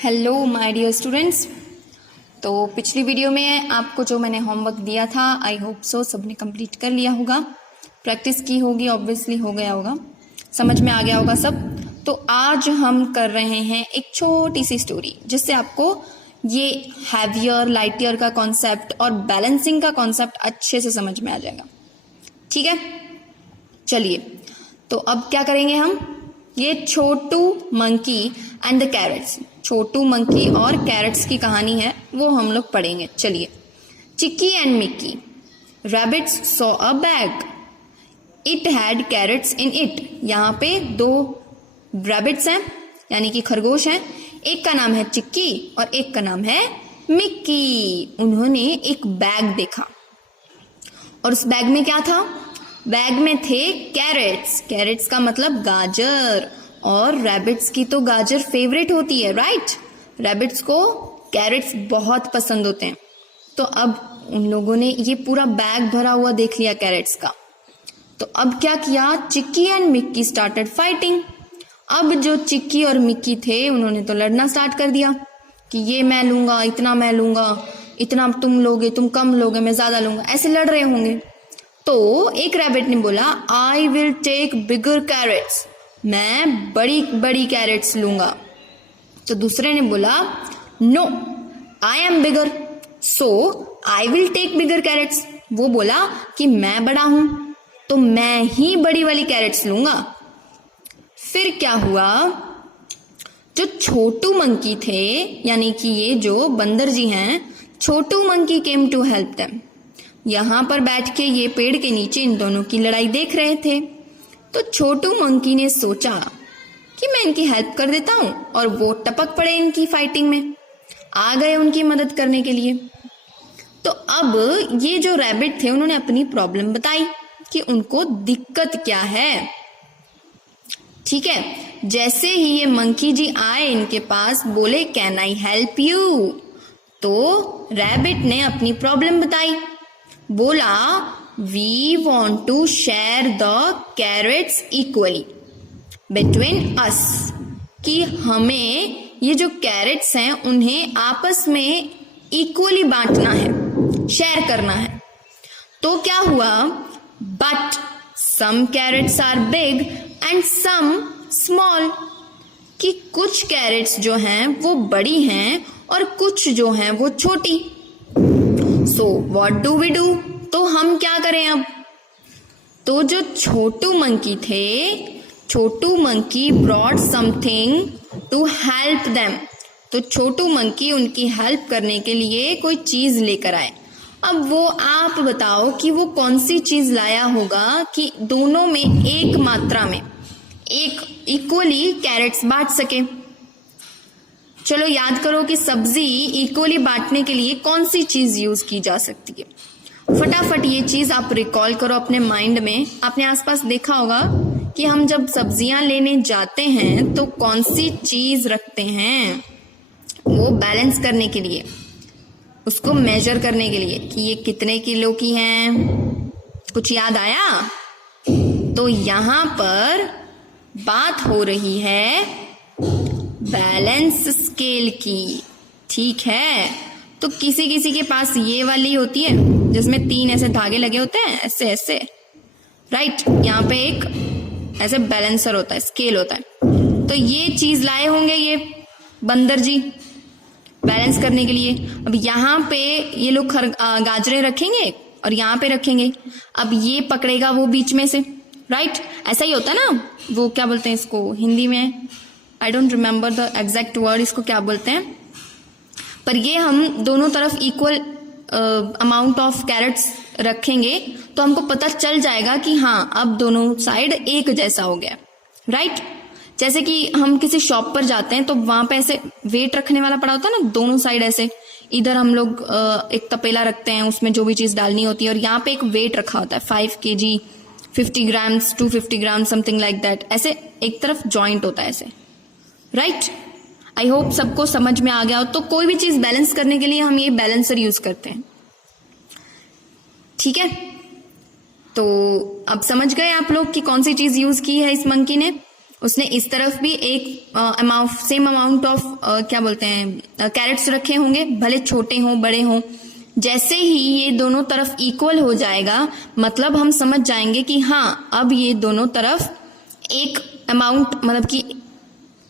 Hello my dear students. तो पिछली video में आपको जो मैंने होमवर्क दिया था आई होप सो सबने कंप्लीट कर लिया होगा, प्रैक्टिस की होगी, ऑब्वियसली हो गया होगा, समझ में आ गया होगा सब। तो आज हम कर रहे हैं एक छोटी सी स्टोरी जिससे आपको ये हैवियर लाइटियर का कॉन्सेप्ट और बैलेंसिंग का कॉन्सेप्ट अच्छे से समझ में आ जाएगा। ठीक है, चलिए तो अब क्या करेंगे हम, ये Chhotu monkey and the carrots, Chhotu monkey और कैरेट्स की कहानी है वो हम लोग पढ़ेंगे। चलिए, Chikki and Mickey, rabbits saw a bag, it had carrots in it. यहाँ पे दो रैबिट्स हैं यानी कि खरगोश हैं, एक का नाम है चिक्की और एक का नाम है मिक्की। उन्होंने एक बैग देखा और उस बैग में क्या था, बैग में थे कैरेट्स। कैरेट्स का मतलब गाजर, और रैबिट्स की तो गाजर फेवरेट होती है, राइट। रैबिट्स को कैरेट्स बहुत पसंद होते हैं। तो अब उन लोगों ने ये पूरा बैग भरा हुआ देख लिया कैरेट्स का। तो अब क्या किया, चिक्की एंड मिक्की स्टार्टेड फाइटिंग। अब जो चिक्की और मिक्की थे उन्होंने तो लड़ना स्टार्ट कर दिया कि ये मैं लूंगा, इतना मैं लूंगा, इतना तुम लोगे, तुम कम लोगे, मैं ज्यादा लूंगा, ऐसे लड़ रहे होंगे। तो एक रैबिट ने बोला I will take bigger carrots, मैं बड़ी बड़ी कैरेट्स लूंगा। तो दूसरे ने बोला no I am bigger so I will take bigger carrots, वो बोला कि मैं बड़ा हूं तो मैं ही बड़ी वाली कैरेट्स लूंगा। फिर क्या हुआ, जो छोटू मंकी थे यानी कि ये जो बंदर जी हैं, Chhotu monkey came to help them. यहां पर बैठ के ये पेड़ के नीचे इन दोनों की लड़ाई देख रहे थे। तो छोटू मंकी ने सोचा कि मैं इनकी हेल्प कर देता हूं, और वो टपक पड़े इनकी फाइटिंग में, आ गए उनकी मदद करने के लिए। तो अब ये जो रैबिट थे उन्होंने अपनी प्रॉब्लम बताई कि उनको दिक्कत क्या है। ठीक है, जैसे ही ये मंकी जी आए इनके पास, बोले कैन आई हेल्प यू, तो रैबिट ने अपनी प्रॉब्लम बताई, बोला we want to share the carrots equally between us, कि हमें ये जो कैरेट्स हैं उन्हें आपस में इक्वली बांटना है, शेयर करना है। तो क्या हुआ, but some carrots are big and some small, कि कुछ कैरेट्स जो हैं वो बड़ी हैं और कुछ जो हैं वो छोटी। So what do we do, तो हम क्या करें अब। तो जो छोटू मंकी थे, Chhotu monkey brought something to help them, तो छोटू मंकी उनकी हेल्प करने के लिए कोई चीज लेकर आए। अब वो आप बताओ कि वो कौन सी चीज लाया होगा कि दोनों में एक मात्रा में, एक इक्वली कैरेट्स बांट सके। चलो याद करो कि सब्जी इक्वली बांटने के लिए कौन सी चीज यूज की जा सकती है। फटाफट ये चीज आप रिकॉल करो अपने माइंड में। आपने आसपास देखा होगा कि हम जब सब्जियां लेने जाते हैं तो कौन सी चीज रखते हैं, वो बैलेंस करने के लिए, उसको मेजर करने के लिए कि ये कितने किलो की हैं। कुछ याद आया? तो यहां पर बात हो रही है बैलेंस स्केल की। ठीक है, तो किसी किसी के पास ये वाली होती है जिसमें 3 ऐसे धागे लगे होते हैं, ऐसे ऐसे, राइट। यहाँ पे एक ऐसे बैलेंसर होता है, स्केल होता है। तो ये चीज लाए होंगे ये बंदर जी बैलेंस करने के लिए। अब यहाँ पे ये लोग गाजरें रखेंगे और यहाँ पे रखेंगे। अब ये पकड़ेगा वो बीच में से, राइट। ऐसा ही होता है ना, वो क्या बोलते हैं इसको हिंदी में, I don't remember the exact word, इसको क्या बोलते हैं, पर ये हम दोनों तरफ इक्वल अमाउंट ऑफ कैरेट्स रखेंगे तो हमको पता चल जाएगा कि हाँ अब दोनों साइड एक जैसा हो गया, राइट। जैसे कि हम किसी शॉप पर जाते हैं तो वहां पे ऐसे वेट रखने वाला पड़ा होता है ना, दोनों साइड ऐसे, इधर हम लोग एक तपेला रखते हैं उसमें जो भी चीज डालनी होती है, और यहाँ पे एक वेट रखा होता है 5 kg 50 grams 250 grams something like that, ऐसे एक तरफ जॉइंट होता है ऐसे, राइट। आई होप सबको समझ में आ गया हो। तो कोई भी चीज बैलेंस करने के लिए हम ये बैलेंसर यूज करते हैं। ठीक है, तो अब समझ गए आप लोग कि कौन सी चीज यूज की है इस मंकी ने। उसने इस तरफ भी एक अमाउंट, सेम अमाउंट ऑफ क्या बोलते हैं कैरेट्स रखे होंगे, भले छोटे हों बड़े हों। जैसे ही ये दोनों तरफ इक्वल हो जाएगा, मतलब हम समझ जाएंगे कि हाँ अब ये दोनों तरफ एक अमाउंट मतलब कि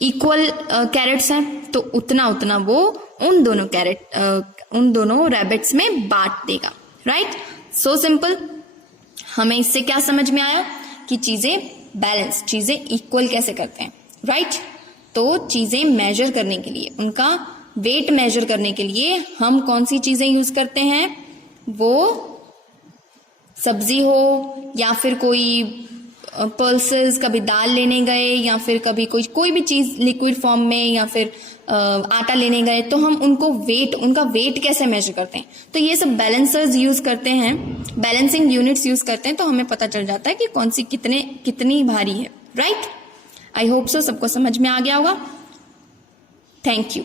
इक्वल कैरेट्स हैं, तो उतना उतना वो उन दोनों रैबिट्स में बांट देगा। Right, so simple. हमें इससे क्या समझ में आया कि चीजें बैलेंस, चीजें इक्वल कैसे करते हैं। राइट, तो चीजें मेजर करने के लिए, उनका वेट मेजर करने के लिए हम कौन सी चीजें यूज करते हैं, वो सब्जी हो या फिर कोई पल्सेस, कभी दाल लेने गए या फिर कभी कोई भी चीज लिक्विड फॉर्म में या फिर आटा लेने गए, तो हम उनका वेट कैसे मेजर करते हैं। तो ये सब बैलेंसर्स यूज करते हैं, बैलेंसिंग यूनिट्स यूज करते हैं, तो हमें पता चल जाता है कि कौन सी कितनी भारी है। राइट, आई होप सो सबको समझ में आ गया होगा। Thank you.